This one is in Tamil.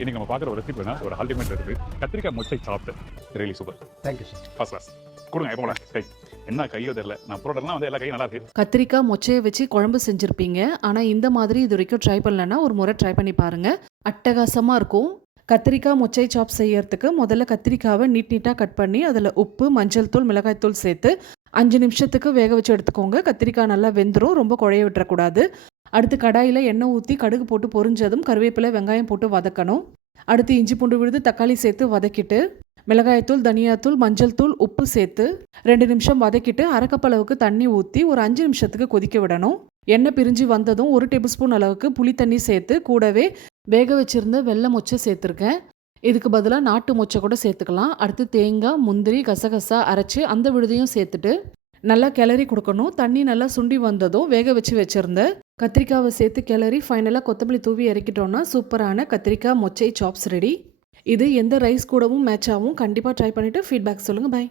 இன்னைக்கு நம்ம பார்க்குற ஒரு ரெசிபி ஒரு அல்டிமேட் ரெசிபி கத்திரிக்காய் மொச்சை சாப்பிட்டு really super. Thank you sir. First class கொடுங்க. எப்போ கை என்ன கையோ தெரியல, நான் போட்டெல்லாம் வந்து எல்லா கையும் நல்லா இருக்கு. கத்திரிக்காய் மொச்சையை வச்சு குழம்பு செஞ்சுருப்பீங்க. ஆனால் இந்த மாதிரி இது வரைக்கும் ட்ரை பண்ணலன்னா ஒரு முறை ட்ரை பண்ணி பாருங்கள். அட்டகாசமாக இருக்கும். கத்திரிக்காய் மொச்சை சாப் செய்யறதுக்கு முதல்ல கத்திரிக்காவை நீட்டாக கட் பண்ணி அதில் உப்பு, மஞ்சள் தூள், மிளகாய் தூள் சேர்த்து 5 நிமிஷத்துக்கு வேக வச்சு எடுத்துக்கோங்க. கத்திரிக்காய் நல்லா வெந்துடும், ரொம்ப குழைய விட்டுறக்கூடாது. அடுத்து கடாயில் எண்ணெய் ஊற்றி கடுகு போட்டு பொரிஞ்சதும் கருவேப்பிலை, வெங்காயம் போட்டு வதக்கணும். அடுத்து இஞ்சி பூண்டு விழுது, தக்காளி சேர்த்து வதக்கிட்டு மிளகாய்த்தூள், தனியாத்தூள், மஞ்சள் தூள், உப்பு சேர்த்து 2 நிமிஷம் வதக்கிட்டு அரைக்கப்பளவுக்கு தண்ணி ஊற்றி ஒரு 5 நிமிஷத்துக்கு கொதிக்க விடணும். எண்ணெய் பிரிஞ்சு வந்ததும் 1 டேபிள் ஸ்பூன் அளவுக்கு புளி தண்ணி சேர்த்து கூடவே வேக வச்சிருந்த வெள்ளை மொச்சை சேர்த்துருக்கேன். இதுக்கு பதிலாக நாட்டு மொச்சை கூட சேர்த்துக்கலாம். அடுத்து தேங்காய், முந்திரி, கசகசா அரைச்சி அந்த விழுதையும் சேர்த்துட்டு நல்லா கிளறி கொடுக்கணும். தண்ணி நல்லா சுண்டி வந்ததும் வேக வச்சு வச்சுருந்த கத்திரிக்காவை சேர்த்து கிளறி ஃபைனலாக கொத்தமல்லி தூவி இறக்கிட்டோன்னா சூப்பரான கத்திரிக்காய் மொச்சை சாப்ஸ் ரெடி. இது எந்த ரைஸ் கூடவும் மேட்ச் ஆகும். கண்டிப்பாக ட்ரை பண்ணிவிட்டு ஃபீட்பேக் சொல்லுங்கள். பை.